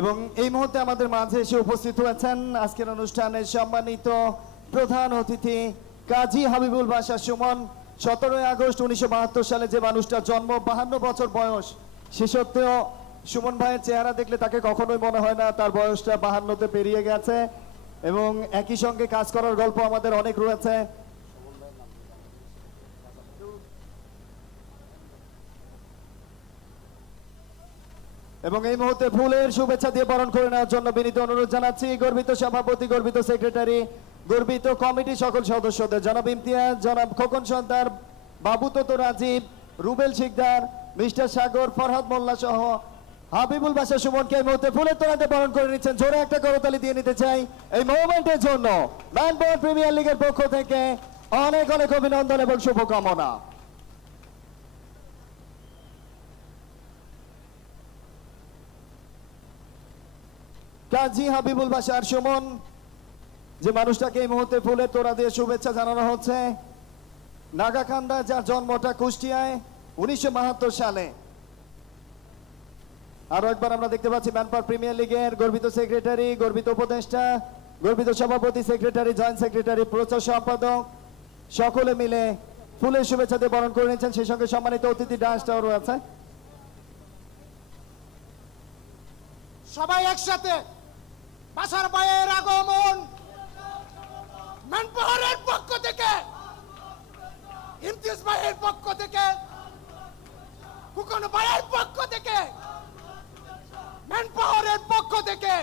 এবং এই মুহূর্তে আমাদের মাঝে এসে উপস্থিত হয়েছেন আজকের অনুষ্ঠানের সম্মানিত প্রধান অতিথি কাজী হাবিবুল বাশার সুমন। 17 আগস্ট 1972 সালে যে মানুষটার জন্ম, 52 বছর বয়স, সে সত্ত্বেও সুমন ভাইয়ের চেহারা দেখলে তাকে কখনোই মনে হয় না তার বয়সটা 52তে পেরিয়ে গেছে। এবং একই সঙ্গে কাজ করার গল্প আমাদের অনেক রয়েছে। এবং এই মুহূর্তে ফুলের শুভেচ্ছা দিয়ে বরণ করে নেওয়ার জন্য বিনীত অনুরোধ জানাচ্ছি গর্বিত সভাপতি, গর্বিত সেক্রেটারি, গর্বিত কমিটি সকল সদস্যদের, জনাব ইমতিয়াজ, জনাব খোকন সর্দার, বাবু তোতো রাজীব, রুবেল শিকদার, মিস্টার সাগর, ফরহাদ মোল্লা সহ হাবিবুল বাশা সুমনকে এই মুহূর্তে ফুলের তোড়াতে বরণ করে নিচ্ছেন। জোরে একটা করতালি দিয়ে নিতে চাই এই মুভমেন্টের জন্য। ম্যানপাওয়ার প্রিমিয়ার লিগের পক্ষ থেকে অনেক অনেক অভিনন্দন এবং শুভকামনা। কাজী হাবিবুল বাশার সুমন, যে মানুষটাকে এই মুহূর্তে ফুলের তোড়া দিয়ে শুভেচ্ছা জানানো হচ্ছে, নাগাখান্দা, যার জন্মটা কুষ্টিয়ায় 1972 সালে। আরো একবার আমরা দেখতে পাচ্ছি ম্যানপাওয়ার প্রিমিয়ার লিগের গর্বিত সেক্রেটারি, গর্বিত উপদেষ্টা, গর্বিত সভাপতি, সেক্রেটারি, জয়েন্ট সেক্রেটারি, প্রচার সম্পাদক সকলে মিলে ফুলের শুভেচ্ছা দিয়ে বরণ করে নিচ্ছেন। সেই সঙ্গে সম্মানিত অতিথি ডান্সটাও রয়েছে। সবাই একসাথে বাশার ভাইয়ের আগমন, ম্যানপাওয়ারের পক্ষ থেকে, ইমতিয়াজ ভাইয়ের পক্ষ থেকে, খোকন ভাইয়ের পক্ষ থেকে, ম্যানপাওয়ারের পক্ষ থেকে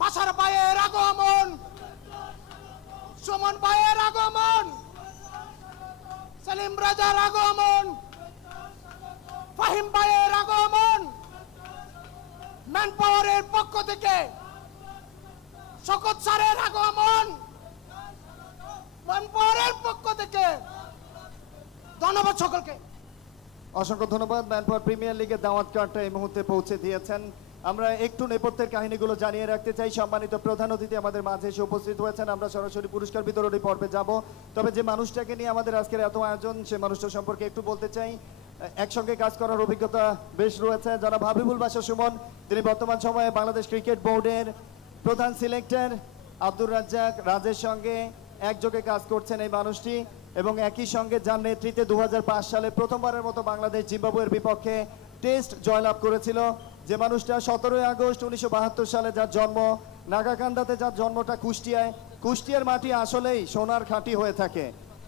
বাশার ভাইয়ের আগমন, সুমন ভাইয়ের আগমন, সেলিম রাজার আগমন, ফাহিম ভাইয়ের আগমন, ম্যানপাওয়ারের পক্ষ থেকে শকত স্যারের আগমন, ম্যানপাওয়ারের পক্ষ থেকে ধন্যবাদ সকলকে। অসংখ্য ধন্যবাদ। ম্যানপাওয়ার প্রিমিয়ার লিগের দাওয়াত কার্ডটা এই মুহূর্তে পৌঁছে দিয়েছেন। আমরা একটু নেপথ্যের কাহিনীগুলো জানিয়ে রাখতে চাই। সম্মানিত প্রধান অতিথি আমাদের মাঝে এসে উপস্থিত হয়েছেন। আমরা সরাসরি পুরস্কার বিতরণী পর্বে যাব। তবে যে মানুষটাকে নিয়ে আমাদের আজকের এত আয়োজন, সে মানুষটা সম্পর্কে একটু বলতে চাই। একসঙ্গে কাজ করার অভিজ্ঞতা বেশ রয়েছে জনাব হাবিবুল বাশা সুমন। তিনি বর্তমান সময়ে বাংলাদেশ ক্রিকেট বোর্ডের প্রধান সিলেক্টর আব্দুর রাজ্জাক রাজের সঙ্গে একযোগে কাজ করছেন এই মানুষটি। এবং একই সঙ্গে যার নেতৃত্বে 2005 সালে প্রথমবারের মতো বাংলাদেশ জিম্বাবুয়ের বিপক্ষে টেস্ট জয়লাভ করেছিল। যে মানুষটা 17 আগস্ট 1972 সালে যার জন্ম, নাগাকান্দাতে যার জন্মটা কুষ্টিয়ায়। কুষ্টিয়ার মাটি আসলেই সোনার খাঁটি হয়ে থাকে।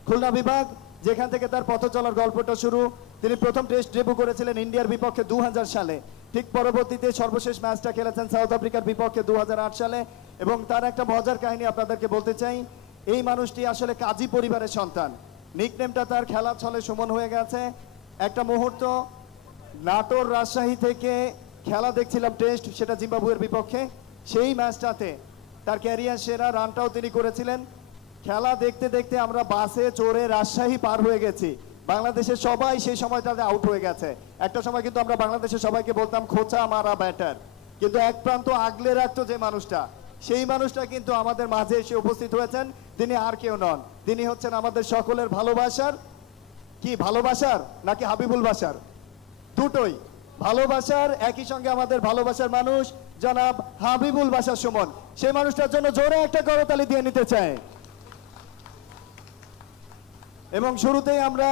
খুলনা বিভাগ, যেখান থেকে তার পথ চলার গল্পটা শুরু। তিনি প্রথম টেস্ট ডেবিউ করেছিলেন ইন্ডিয়ার বিপক্ষে 2000 সালে। ঠিক পরবর্তীতে সর্বশেষ ম্যাচটা খেলেছেন সাউথ আফ্রিকার বিপক্ষে 2008 সালে। এবং তার একটা মজার কাহিনী আপনাদেরকে বলতে চাই। এই মানুষটি আসলে কাজী পরিবারের সন্তান। নিকনেমটা তার খেলার ছলে সুমন হয়ে গেছে। একটা মুহূর্ত নাটোর রাজশাহী থেকে খেলা দেখছিলাম টেস্ট, সেটা জিম্বাবুয়ের বিপক্ষে। সেই ম্যাচটাতে তার ক্যারিয়ার সেরা রানটাও তিনি করেছিলেন। খেলা দেখতে দেখতে আমরা বাসে চড়ে রাজশাহী পার হয়ে গেছি। বাংলাদেশের সবাই সেই সময়টাতে আউট হয়ে গেছে। একটা সময় কিন্তু আমরা বাংলাদেশের সবাইকে বলতাম খোঁচা মারা ব্যাটার, কিন্তু এক প্রান্ত আগলে রাখতো যে মানুষটা, সেই মানুষটা কিন্তু আমাদের মাঝে এসে উপস্থিত হয়েছেন। তিনি আর কেউ নন, তিনি হচ্ছেন আমাদের সকলের ভালোবাসার, কি ভালোবাসার নাকি হাবিবুল বাশার, দুটোই ভালোবাসার, একই সঙ্গে আমাদের ভালোবাসার মানুষ জনাব হাবিবুল বাশা সুমন। সেই মানুষটার জন্য জোরে একটা করতালি দিয়ে নিতে চাই। এবং শুরুতেই আমরা,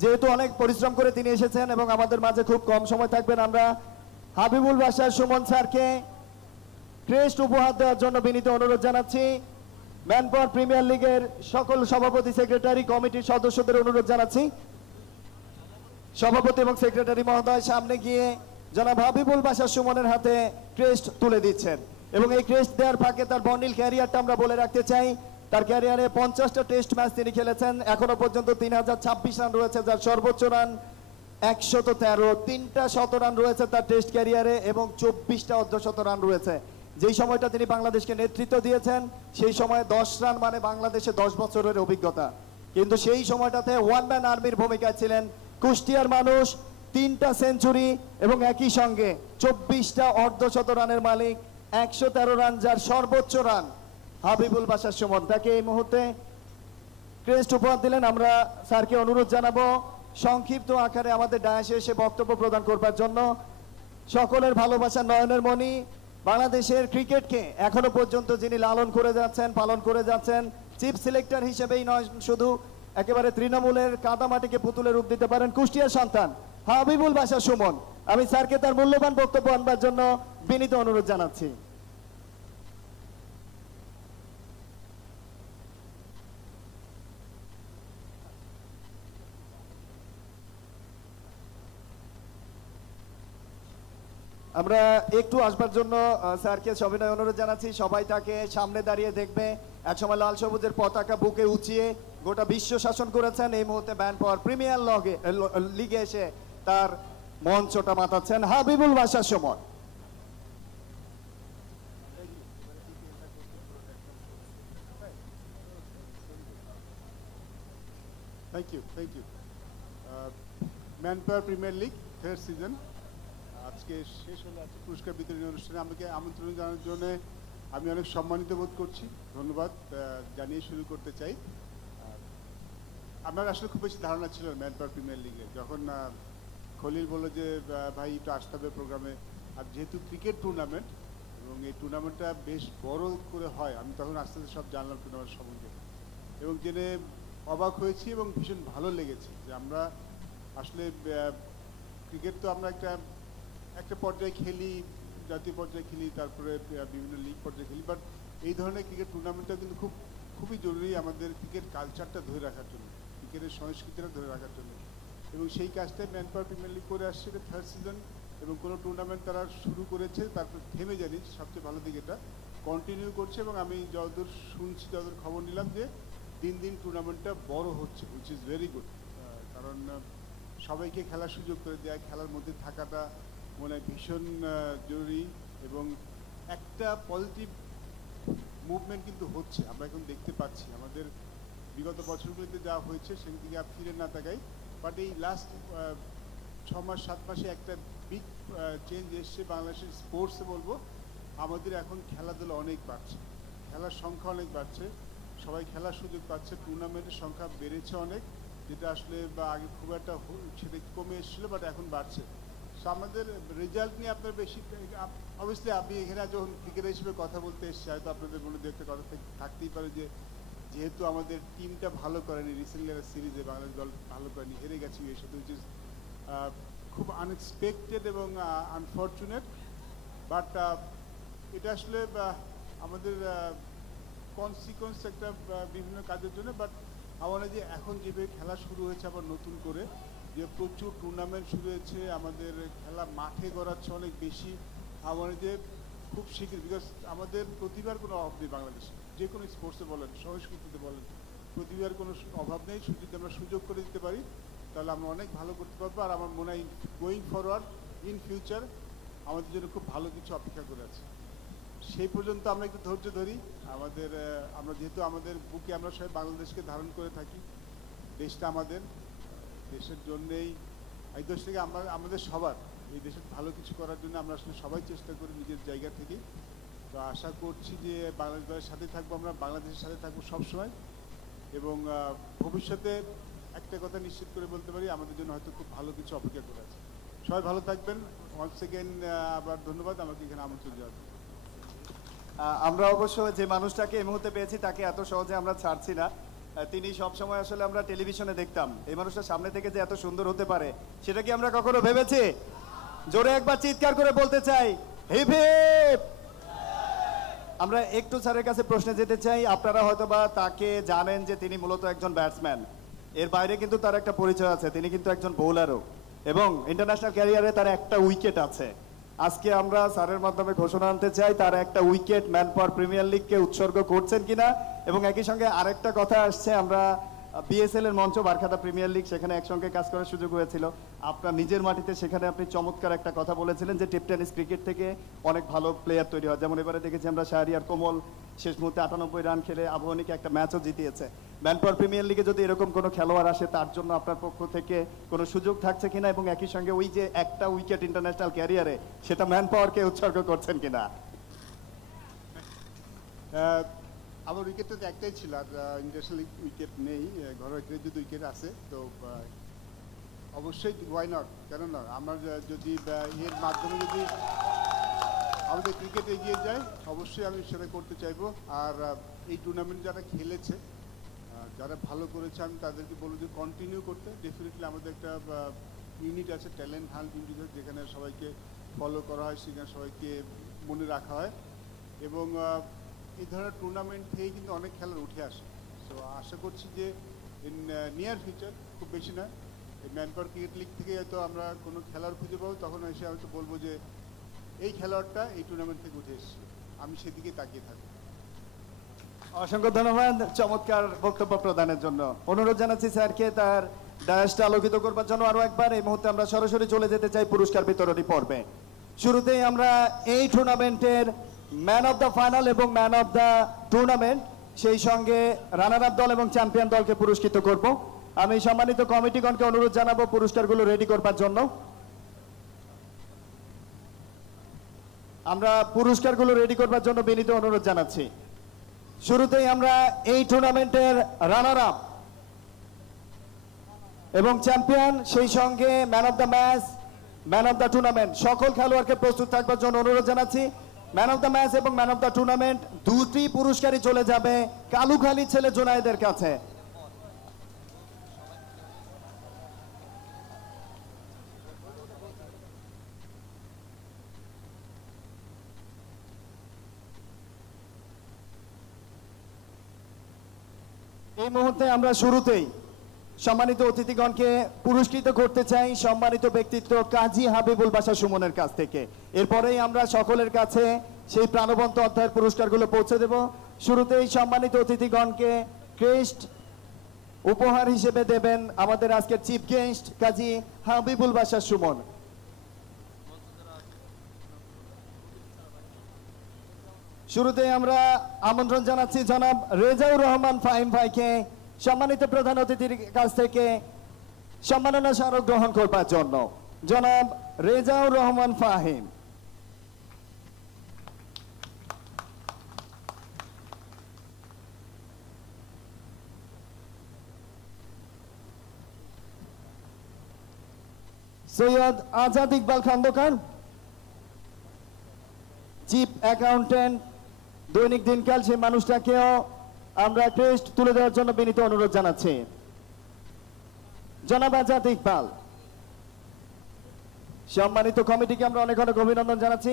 যেহেতু অনেক পরিশ্রম করে তিনি এসেছেন এবং আমাদের মাঝে খুব কম সময় থাকবেন, আমরা হাবিবুল বাশা সুমন স্যারকে ক্রেস্ট উপহার দেওয়ার জন্য বিনীত অনুরোধ জানাচ্ছি। ম্যানপাওয়ার প্রিমিয়ার লিগের সকল সভাপতি, সেক্রেটারি, কমিটির সদস্যদের অনুরোধ জানাচ্ছি। সভাপতি এবং সেক্রেটারি মহোদয় সামনে গিয়ে জনাব হাবিবুল বাশা সুমনের হাতে ক্রেস্ট তুলে দিচ্ছেন। এবং এই ক্রেস্ট দেওয়ার ফাঁকে তার বর্ণিল ক্যারিয়ারটা আমরা বলে রাখতে চাই। তার ক্যারিয়ারে 50টা টেস্ট ম্যাচ তিনি খেলেছেন। এখনো পর্যন্ত 3026 রান রয়েছে, যার সর্বোচ্চ রান 113। 3টা শতরান রয়েছে তার টেস্ট ক্যারিয়ারে এবং 24টা অর্ধশত রান রয়েছে। যেই সময়টা তিনি বাংলাদেশকে নেতৃত্ব দিয়েছেন, সেই সময় 10 রান মানে বাংলাদেশে 10 বছরের অভিজ্ঞতা। কিন্তু সেই সময়টাতে ওয়ান ম্যান আর্মির ভূমিকায় ছিলেন। কুষ্টিয়ার মানুষ, 3টা সেঞ্চুরি এবং একই সঙ্গে 24টা অর্ধশত রানের মালিক, 113 রান, যার সর্বোচ্চ রান হাবিবুল বাশা সুমন। তাকে এই মুহূর্তে ক্রেস্ট উপহার দিলেন। আমরা স্যারকে অনুরোধ জানাবো সংক্ষিপ্ত আকারে আমাদের ডায়াসে এসে বক্তব্য প্রদান করবার জন্য। সকলের ভালোবাসা নয়নের মণি, বাংলাদেশের ক্রিকেটকে এখনো পর্যন্ত যিনি লালন করে যাচ্ছেন, পালন করে যাচ্ছেন, চিফ সিলেক্টর হিসেবেই নয় শুধু, একেবারে তৃণমূলের কাদামাটিকে পুতুলে রূপ দিতে পারেন কুষ্টিয়ার সন্তান হাবিবুল বাশা সুমন। আমি স্যারকে তার মূল্যবান বক্তব্য আনবার জন্য বিনীত অনুরোধ জানাচ্ছি। আমরা একটু আসবার জন্য স্যারকে সবিনয় অনুরোধ জানাচ্ছি। সবাই তাকে সামনে দাঁড়িয়ে দেখবে। একসময় লাল সবুজের পতাকা বুকে উঁচিয়ে গোটা বিশ্ব শাসন করেছেন, এই মুহূর্তে ব্যান পাওয়ার প্রিমিয়ার লিগে এসে তার মঞ্চটা মাতাচ্ছেন Habibul Basha Sumon. Thank you man power premier league third season আজকে শেষ হলো। আজকে পুরস্কার বিতরণী অনুষ্ঠানে আমাকে আমন্ত্রণ জানানোর জন্য আমি অনেক সম্মানিত বোধ করছি। ধন্যবাদ জানিয়ে শুরু করতে চাই। আমার আসলে খুব বেশি ধারণা ছিল ম্যান পাওয়ার প্রিমিয়ার লিগে। যখন খলিল বললো যে ভাই একটু আসতে হবে প্রোগ্রামে, আর যেহেতু ক্রিকেট টুর্নামেন্ট এবং এই টুর্নামেন্টটা বেশ বড় করে হয়, আমি তখন আস্তে আস্তে সব জানলাম টুর্নামেন্ট সম্বন্ধে এবং জেনে অবাক হয়েছি এবং ভীষণ ভালো লেগেছে যে আমরা আসলে ক্রিকেট তো আমরা একটা পর্যায়ে খেলি, জাতীয় পর্যায়ে খেলি, তারপরে বিভিন্ন লিগ পর্যায়ে খেলি, বাট এই ধরনের ক্রিকেট টুর্নামেন্টটা কিন্তু খুবই জরুরি আমাদের ক্রিকেট কালচারটা ধরে রাখার জন্য, ক্রিকেটের সংস্কৃতিটা ধরে রাখার জন্য। এবং সেই কাজটাই ম্যান পাওয়ার প্রিমিয়ার লিগ করে আসছে, এটা থার্ড সিজন। এবং কোনো টুর্নামেন্ট তারা শুরু করেছে তারপর থেমে যায়নি, সবচেয়ে ভালো দিক এটা কন্টিনিউ করছে। এবং আমি যতদূর শুনছি, যতদূর খবর নিলাম যে দিন দিন টুর্নামেন্টটা বড় হচ্ছে, হুইচ ইজ ভেরি গুড। কারণ সবাইকে খেলার সুযোগ করে দেওয়া, খেলার মধ্যে থাকাটা মনে হয় ভীষণ জরুরি। এবং একটা পজিটিভ মুভমেন্ট কিন্তু হচ্ছে, আমরা এখন দেখতে পাচ্ছি। আমাদের বিগত বছরগুলিতে যা হয়েছে সেদিক থেকে আর ফিরে না তাকাই, বাট এই লাস্ট 6 মাস 7 মাসে একটা বিগ চেঞ্জ এসছে বাংলাদেশের স্পোর্টসে। বলবো আমাদের এখন খেলাধুলা অনেক বাড়ছে, খেলার সংখ্যা অনেক বাড়ছে, সবাই খেলার সুযোগ পাচ্ছে, টুর্নামেন্টের সংখ্যা বেড়েছে অনেক, যেটা আসলে বা আগে খুব একটা সেটা কমে এসেছিলো, বাট এখন বাড়ছে। সো আমাদের রেজাল্ট নিয়ে আপনার বেশি, অবভিয়াসলি আপনি এখানে যখন ক্রিকেটার হিসেবে কথা বলতে এসছে, হয়তো আপনাদের মনে দু একটা কথা থাকতেই পারে যে যেহেতু আমাদের টিমটা ভালো করেনি, রিসেন্টলি সিরিজে বাংলাদেশ দল ভালো করেনি, হেরে গেছে এর সাথে, উইচ ইজ খুব আনএক্সপেক্টেড এবং আনফর্চুনেট। বাট এটা আসলে আমাদের কনসিকোয়েন্স একটা বিভিন্ন কাজের জন্য। বাট আমার যে এখন যেভাবে খেলা শুরু হয়েছে আবার নতুন করে, যে প্রচুর টুর্নামেন্ট শুরু হয়েছে, আমাদের খেলা মাঠে গড়াচ্ছে অনেক বেশি। আমার যে খুব শীঘ্র, বিকজ আমাদের প্রতিভার কোনো অভাব নেই বাংলাদেশে, যে কোনো স্পোর্টসে বলেন, সংস্কৃতিতে বলেন, প্রতিভার কোনো অভাব নেই। যদি আমরা সুযোগ করে দিতে পারি তাহলে আমরা অনেক ভালো করতে পারবো। আর আমার মনে হয় গোয়িং ফরওয়ার্ড ইন ফিউচার আমাদের জন্য খুব ভালো কিছু অপেক্ষা করে আছে। সেই পর্যন্ত আমরা একটু ধৈর্য ধরি। আমরা যেহেতু আমাদের বুকে আমরা সবাই বাংলাদেশকে ধারণ করে থাকি, দেশটা আমাদের, দেশের জন্যেই, এই দেশটাকে আমাদের সবার, এই দেশের ভালো কিছু করার জন্য আমরা আসলে সবাই চেষ্টা করি নিজের জায়গা থেকে। তো আশা করছি যে বাংলাদেশ দলের সাথে থাকবো, আমরা বাংলাদেশের সাথে থাকবো সবসময়। এবং ভবিষ্যতে একটা কথা নিশ্চিত করে বলতে পারি, আমাদের জন্য হয়তো খুব ভালো কিছু অপেক্ষা করে আছে। সবাই ভালো থাকবেন। ওয়ান্স সেকেন্ড আবার ধন্যবাদ আমাকে এখানে আমন্ত্রণ জানাতে। আমরা অবশ্য যে মানুষটাকে এই মুহূর্তে পেয়েছি তাকে এত সহজে আমরা ছাড়ছি না। তিনি সবসময় আসলে আমরা টেলিভিশনে দেখতাম, এই মানুষটা সামনে থেকে যে এত সুন্দর হতে পারে সেটা কি আমরা কখনো ভেবেছি? জোরে একবার চিৎকার করে বলতে চাই হিপ হিপ। আমরা একটু স্যারের কাছে প্রশ্নে যেতে চাই। আপনারা হয়তোবা তাকে জানেন যে তিনি মূলত একজন ব্যাটসম্যান, এর বাইরে কিন্তু তার একটা পরিচয় আছে, তিনি কিন্তু একজন বোলারও, এবং ইন্টারন্যাশনাল ক্যারিয়ারে তার একটা উইকেট আছে। আজকে আমরা স্যারের মাধ্যমে ঘোষণা আনতে চাই তার একটা উইকেট ম্যান পাওয়ার প্রিমিয়ার লিগকে উৎসর্গ করছেন কিনা। এবং একই সঙ্গে আরেকটা কথা আসছে, আমরা বিএসএল এর মঞ্চ বারখাতা প্রিমিয়ার লিগ, সেখানে একসঙ্গে কাজ করার সুযোগ হয়েছিল। আপনার নিজের মাটিতে সেখানে আপনি চমৎকার একটা কথা বলেছিলেন যে টেপ টেনিস ক্রিকেট থেকে অনেক ভালো প্লেয়ার তৈরি হয়। যেমন এবারে দেখেছি আমরা শাহরিয়ার কোমল শেষ মুহূর্তে 98 রান খেলে আবাহনীকে একটা ম্যাচও জিতিয়েছে। ম্যান পাওয়ার প্রিমিয়ার লিগে যদি এরকম কোনো খেলোয়াড় আসে তার জন্য আপনার পক্ষ থেকে কোনো সুযোগ থাকছে কিনা, এবং একই সঙ্গে ওই যে একটা উইকেট ইন্টারন্যাশনাল ক্যারিয়ারে সেটা ম্যান পাওয়ারকে উৎসর্গ করছেন কিনা? আমার উইকেটটা তো একটাই ছিল, আর ইন্টারন্যাশনাল উইকেট নেই, ঘরোয়া ক্রিকেটে যদি উইকেট আছে। তো অবশ্যই ওয়াই নট, কেন না? আমার যদি এর মাধ্যমে যদি আমাদের ক্রিকেট এগিয়ে যায়, অবশ্যই আমি সেটা করতে চাইবো। আর এই টুর্নামেন্ট যারা খেলেছে, যারা ভালো করেছে, আমি তাদেরকে বলবো যে কন্টিনিউ করতে। ডেফিনেটলি আমাদের একটা ইউনিট আছে, ট্যালেন্ট হান্ট ইউনিট, যেখানে সবাইকে ফলো করা হয়, সেখানে সবাইকে মনে রাখা হয়, এবং এই ধরনের টুর্নামেন্ট থেকে কিন্তু অনেক খেলার উঠে আসে। সো আশা করছি যে ইন নিয়ার ফিউচার, খুব বেশি নয়, এই ম্যানপাওয়ার ক্রিকেট লিগ থেকে হয়তো আমরা কোনো খেলার খুঁজে পাবো, তখন এসে হয়তো বলবো যে এই খেলোয়াড়টা এই টুর্নামেন্ট থেকে উঠে এসেছে। আমি সেদিকে তাকিয়ে থাকবো। অসংখ্য ধন্যবাদ চমৎকার বক্তব্য প্রদানের জন্য। অনুরোধ জানাচ্ছি স্যারকে তার ডায়াসটা আলোকিত করবার জন্য আরো একবার। এই মুহূর্তে আমরা সরাসরি চলে যেতে চাই পুরস্কার বিতরণী পর্বে। শুরুতেই আমরা এই টুর্নামেন্টের ম্যান অফ দ্য ফাইনাল এবং ম্যান অফ দ্য টুর্নামেন্ট, সেই সঙ্গে রানার আপ দল এবং চ্যাম্পিয়ন দলকে পুরস্কৃত করব। আমি সম্মানিত কমিটিগণকে অনুরোধ জানাবো পুরস্কারগুলো রেডি করবার জন্য। আমরা পুরস্কারগুলো রেডি করবার জন্য বিনীত অনুরোধ জানাচ্ছি। শুরুতেই আমরা এই টুর্নামেন্টের রানার আপ এবং চ্যাম্পিয়ন, সেই সঙ্গে man of the match, man of the tournament সকল খেলোয়াড়কে প্রস্তুত থাকবার জন্য অনুরোধ জানাচ্ছি। ম্যান অফ দ্য ম্যাচ এবং ম্যান অফ দ্য টুর্নামেন্ট দুটি পুরস্কারই চলে যাবে কালুখালী ছেলে জোনায়েদের কাছে। এই মুহূর্তে আমরা শুরুতেই সম্মানিত অতিথিগণকে পুরস্কৃত করতে চাই সম্মানিত ব্যক্তিত্ব কাজী হাবিবুল বাশা সুমনের কাছ থেকে। এরপরেই আমরা সকলের কাছে সেই প্রাণবন্ত অধ্যায়ের পুরস্কারগুলো পৌঁছে দেব। শুরুতেই সম্মানিত অতিথিগণকে ক্রেস্ট উপহার হিসেবে দেবেন আমাদের আজকের চিফ গেস্ট কাজী হাবিবুল বাশা সুমন। শুরুতেই আমরা আমন্ত্রণ জানাচ্ছি জনাব রেজাউর রহমান ফাহিম ভাইকে সম্মানিত প্রধান অতিথির কাছ থেকে সম্মাননা স্মারক গ্রহণ করবার জন্য। জনাব রেজাউর রহমান ফাহিম। সৈয়দ আজাদ ইকবাল খন্দকার, চিফ অ্যাকাউন্টেন্ট দৈনিক দিনকাল, সেই মানুষটাকেও আমরা ক্রেস্ট তুলে দেওয়ার জন্য বিনীত অনুরোধ জানাচ্ছি। জনাব আজাদ ইকবাল। সম্মানিত কমিটিকে আমরা অনেক অনেক অভিনন্দন জানাচ্ছি।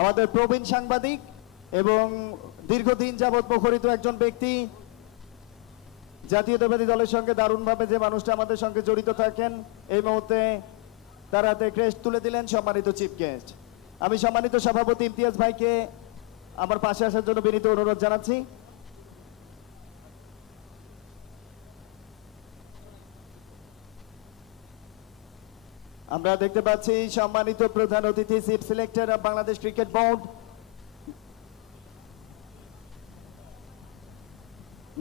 আমাদের প্রবীণ সাংবাদিক এবং দীর্ঘদিন যাবৎ মুখরিত একজন ব্যক্তি, জাতীয়তাবাদী দলের সঙ্গে দারুণভাবে যে মানুষটা আমাদের সঙ্গে জড়িত থাকেন, এই মুহূর্তে তার হাতে ক্রেস্ট তুলে দিলেন সম্মানিত চিফ গেস্ট। আমি সম্মানিত সভাপতি ইমতিয়াজ ভাইকে আমার পাশে আসার জন্য বিনীত অনুরোধ জানাচ্ছি। আমরা দেখতে পাচ্ছি সম্মানিত প্রধান অতিথি chief selector of Bangladesh cricket board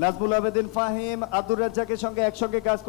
Nazmul Abedin Fahim Abdur রাজ্জাকের সঙ্গে একসঙ্গে কাজ